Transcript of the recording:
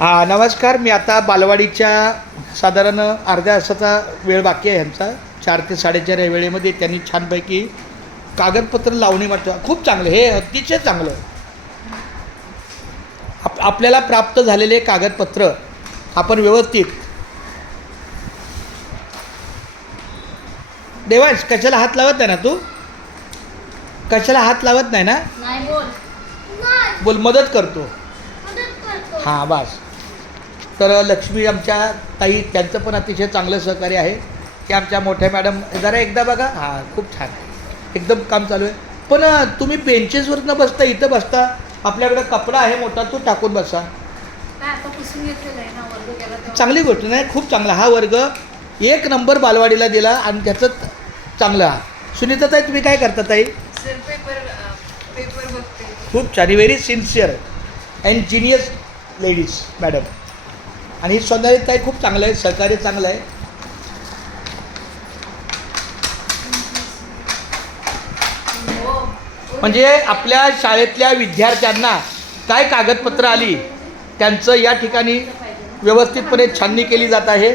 नमस्कार. मी आता बालवाडीच्या साधारण अर्ध्या तासाचा वेळ बाकी आहे ह्यांचा. 4 ते 4:30 या वेळेमध्ये त्यांनी छानपैकी कागदपत्र लावणी म्हटलं. खूप चांगलं, हे अतिशय चांगलं. आपल्याला प्राप्त झालेले कागदपत्र आपण व्यवस्थित. देवांश, कशाला हात लावत नाही ना तू? कशाला हात लावत नाही ना? नाही बोल. बोल, मदत करतो. हां, बस. तर लक्ष्मी आमच्या ताई, त्यांचं पण अतिशय चांगलं सहकार्य आहे. की आमच्या मोठ्या मॅडम, जरा एकदा बघा. हां, खूप छान, एकदम काम चालू आहे. पण तुम्ही बेंचेसवर न बसता इथं बसता. आपल्याकडं कपडा आहे मोठा, तो टाकून बसा. चांगली गोष्ट नाही, खूप चांगला. हा वर्ग 1 नंबर बालवाडीला दिला आणि त्याचं चांगलं. सुनीता ताई, तुम्ही काय करता ताई? पेपर बघते. खूप छान, very sincere and genius ladies madam. आणि ही सोनाली ताई खूप चांगलं आहे, सहकार्य चांगलं आहे. म्हणजे आपल्या शाळेतल्या विद्यार्थ्यांना काय कागदपत्र आली त्यांचं या ठिकाणी व्यवस्थितपणे छाननी केली जात आहे.